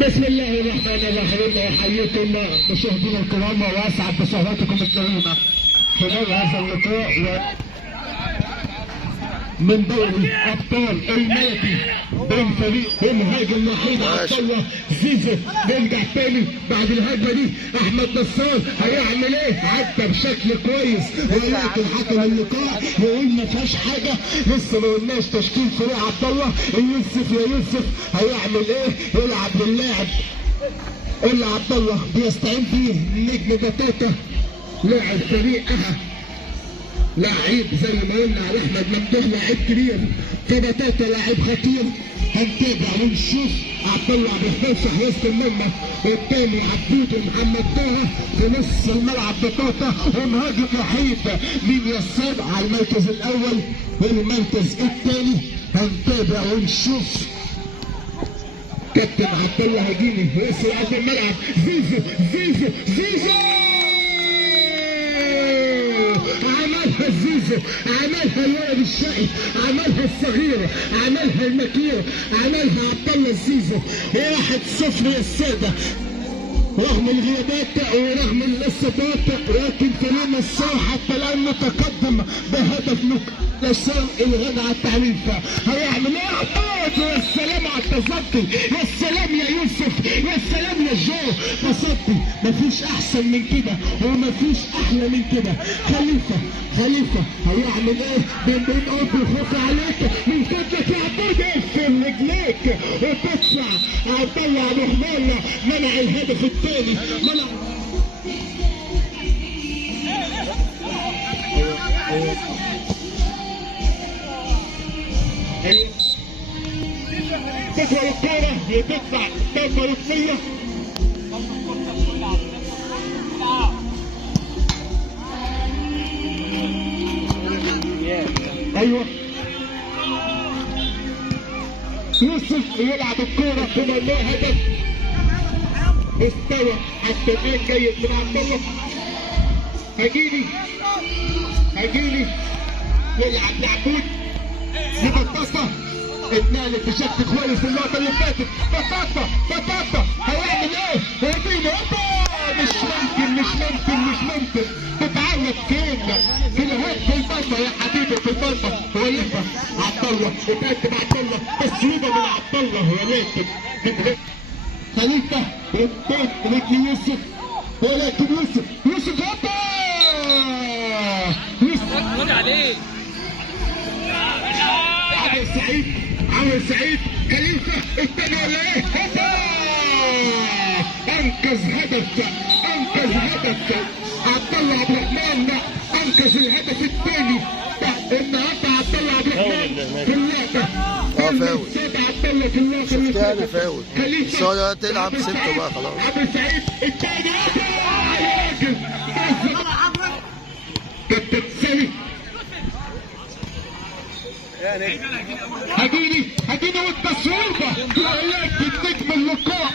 بسم الله الرحمن الرحيم. احييكم مشاهدينا الكرام واسعد بصحبتكم الكريمه خلال هذا اللقاء من دوري ابطال الملكي بين فريق المهاجم وحيد عبد الله زيزو. نرجع تاني بعد الهجمه دي. احمد نصار هيعمل ايه؟ عدى بشكل كويس ولكن حكم اللقاء يقول ما فيهاش حاجه. لسه ما قلناش تشكيل فريق عبد الله. يوسف يا يوسف هيعمل ايه؟ يلعب باللاعب اللي عبد الله بيستعين بيه النجم بتاتا لاعب فريقها. لعيب زي ما قلنا على احمد ممدوح لعيب كبير، فبتاتا لعيب خطير. هنتابع ونشوف عبد الله بيفتح وسط المرمى، والتاني عبود ومحمد طه في نص الملعب بتاتا، ومهاجم وحيد مين يسار على المركز الاول والمركز الثاني. هنتابع ونشوف كابتن عبد الله هجيني ويصل عرض الملعب. زيزو زيزو زيزو عملها زيزو، عملها الولد الشقي، عملها الصغير، عملها المكير، عملها عبد الله زيزو. 1-0 يا الساده. رغم الغيابات ورغم الاصابات لكن فريق الصاع حتى الان متقدم بهدف لسان الغنى على التعريف. هيعمل ايه عبود؟ يا سلام على التصدي، يا سلام يا يوسف، يا سلام يا جو. تصدي مفيش احسن من كده ومفيش احلى من كده. خليفه هيعمل ايه؟ بين قلب الخوف عليك من فضلك يا عبود. اقفل رجليك وتطلع. عبد الله ابو حمار منع الهدف الثاني. منع تطلع الكورة بتطلع ضربة ركنية. ايوه يوسف يلعب الكورة بما انه هدف. استوى حتى الان جيد من عبد الله. هجيني يلعب لعبود لبطاطا. اتنقلت بشكل كويس في اللقطه اللي فاتت. بطاطا هيعمل ايه؟ هيجيني مش ممكن تتعود فين؟ في الهيد في المرمى يا حبيبي، في المرمى. وليفه عبد الله اتقدم عبد الله، تسويبه من عبد الله ولكن خليفه قدام رجل يوسف، ولكن يوسف هوبا يوسف عليه. عمرو سعيد خليفه الثاني ولا ايه؟ هوبا انقذ هدف عبد الله عبد الرحمن. انقذ الهدف الثاني النهارده عبد الله عبد الرحمن في اللقطه. فاول عبد الله في اللقطه شفتها انا فاول. بس هو تلعب سبته بقى خلاص. عمرو سعيد الثاني كابتن سامي هجيني والتصويبه ولكن نجم اللقاء.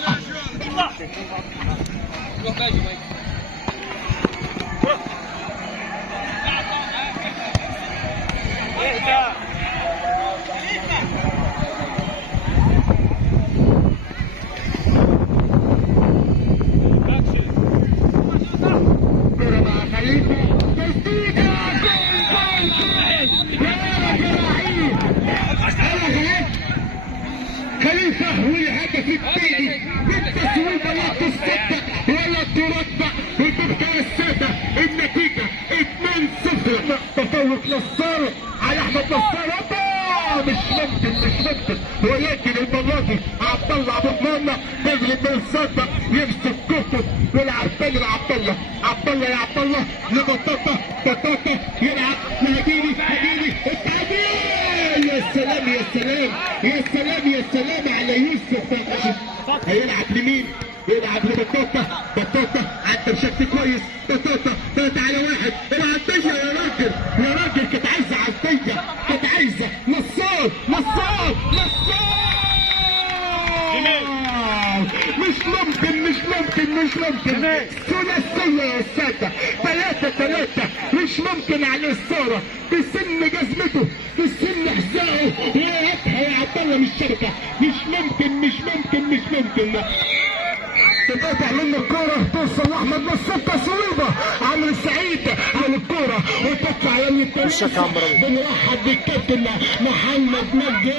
خليفه والهدف الثاني بالتصويبه لا تصدق ولا تردع وتبقى الساده. النتيجه 2-0. تفوق نصار على احمد نصار. مش ممكن ولكن المره دي عبد الله ابو حمار بيجري من الصدق يمسك كفه ويلعب تاني لعبد الله. يا عبد الله لبطاطا يلعب لهجيني التعديل. يا سلام على يوسف. هيلعب لمين؟ يلعب لبطاطا. عدى بشكل كويس. بطاطا 3 على 1. العديه يا راجل كانت عايزه عديه، كانت عايزه نصار. مش ممكن ثلاثيه يا ساده. 3 مش ممكن على الصوره بسن جزمته بسن حذائه. وهاتها يا عبد الله من الشبكه، مش ممكن تتقطع منه الكوره توصل لاحمد نصر، تصويبه عمرو السعيد على الكوره وتطلع يمين التماس. بنرحب بالكابتن محمد مجدي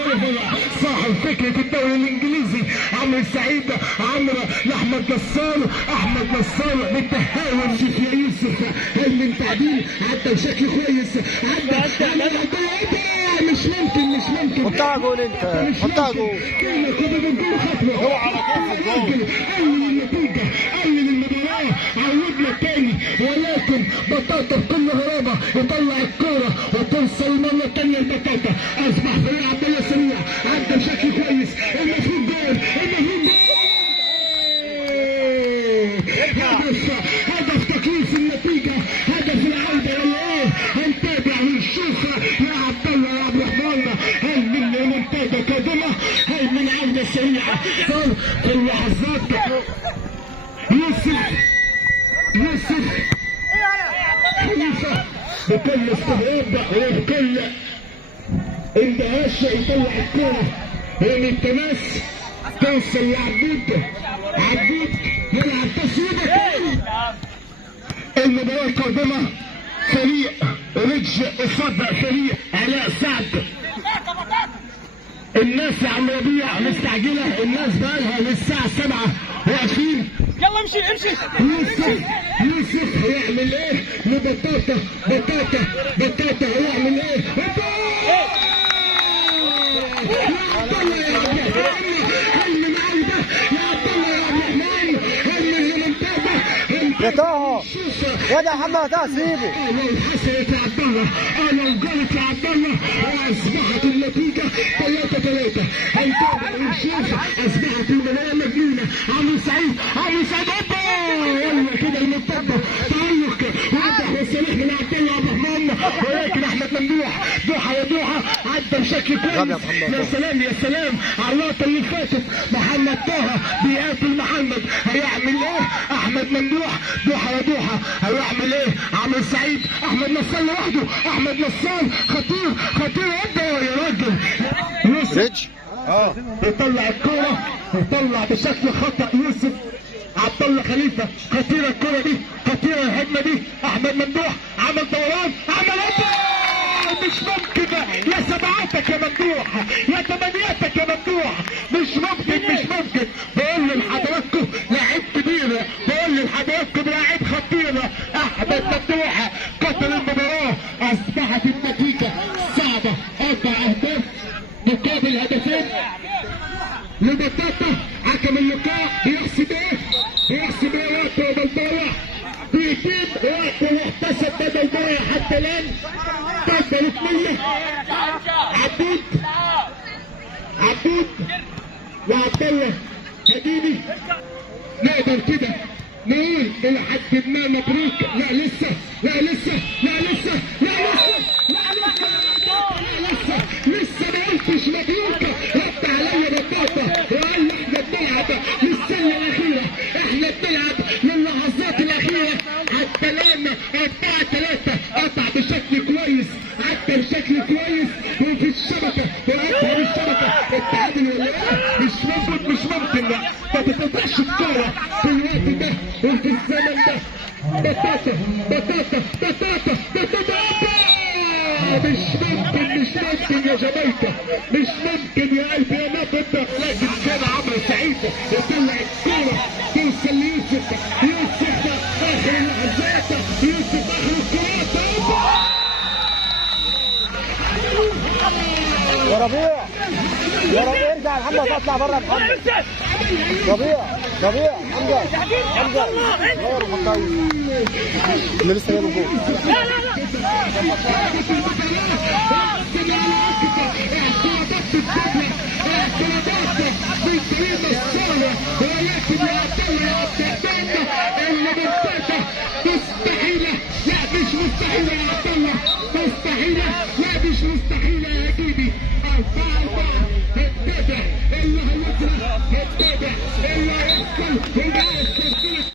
صاحب فكره الدوري الانجليزي عمرو السعيد، عمرو لاحمد نصار، احمد نصار بالتهاون. شوف يا يوسف هل من تعديل عدى بشكل كويس، عدى مش ممكن حطها جول انت، حطها جول. هو على كيف الجول. قلل المباراة، عودنا تاني، ولكن بطاطا بكل غرابة يطلع الكورة وتوصل مرة تانية لبطاطا. أصبح فريق عبد الله سريع، عدى بشكل كويس، المفروض جول. هدف تكليف النتيجة، هدف العودة والله. هنتابع ونشوف يا عبد الله يا عبد الرحمن، هل من ريمونتادا قادمة؟ هل من عودة سريعة؟ في اللحظات يوسف خليفة بكل استغراب وبكل اندهاش يطلع الكورة من التماس توصل لعبود، عبود يلعب تصويبة. المباراة القادمة فريق ريدج قصاد فريق علاء سعد. الناس يا عم ربيع مستعجلة، الناس بقالها للساعة 7 واقفين. يلا امشي يوسف هيعمل ايه لبطاطا؟ بطاطا هيعمل ايه؟ يا عبد الله يا عبد الرحمن، هل من عودة يا عبد الله يا عبد الرحمن، هل من ريمونتادا؟ يا طه يا ده محمد طه سيبه. لو حصلت يا عبد الله، لو جرت يا عبد الله واصبحت النتيجة 3-3. هنتابع ونشوف. اصبحت المباراة مجنونة. عمرو سعيد يلا كده المرتدة تألق واضح وصريح من عبد الله عبد الرحمن، ولكن احمد ممدوح دوحة عدى بشكل كويس. يا سلام على اللقطة اللي فاتت. محمد طه بيقاتل محمد، هيعمل ايه؟ احمد ممدوح دوحة هيعمل ايه؟ عمرو سعيد، احمد نصار لوحده، احمد نصار خطير يا راجل. ريدج يطلع الكورة، يطلع بشكل خطأ يوسف عبد الله خليفة. خطيرة الكورة دي، خطيرة الهجمة دي. احمد ممدوح عمل دوران، عمل مش ممكن. يا سبعاتك يا ممدوح، يا ثمانياتك يا ممدوح، مش ممكن. بقول لحضراتكم لاعب كبير، بقول لحضراتكم لاعب خطير. احمد ممدوح قتل المباراة. اصبحت النتيجة صعبة، 4 أهداف مقابل هدفين لبطاطا. حكم اللقاء بيحسب ايه؟ وقت بدل ضايع، بيجيب وقت محتسب بدل ضايع حتى الان. ضربة ركنية. عبود وعبد الله هديني. نقدر كده نقول الى حد ما مبروك. لا لسه ما قلتش مبروك. رد عليا بطاطا وقال لي احنا بنلعب للسنه الاخيره، احنا بنلعب للحظات الاخيره. عدلنا 4-3، قطع بشكل كويس، عدى بشكل كويس وفي الشبكه وقطع بالشبكه. التعادل ولا ايه؟ مش ممكن لا، ما تتقطعش الكوره في الوقت ده وفي الزمن ده. بطاطا مش ممكن يا جمايكا، مش ممكن يا قلبي يا نبض. لكن كان عمرو سعيد يطلع الكوره توصل ليوسف اخر اللحظات، يوسف اخر الكرات. يا ربيع ارجع يا محمد، اطلع بره يا محمد. ربيع حمزه غير الخطاوي اللي لسه جايبه جول. اعتراضات من كريم الصالح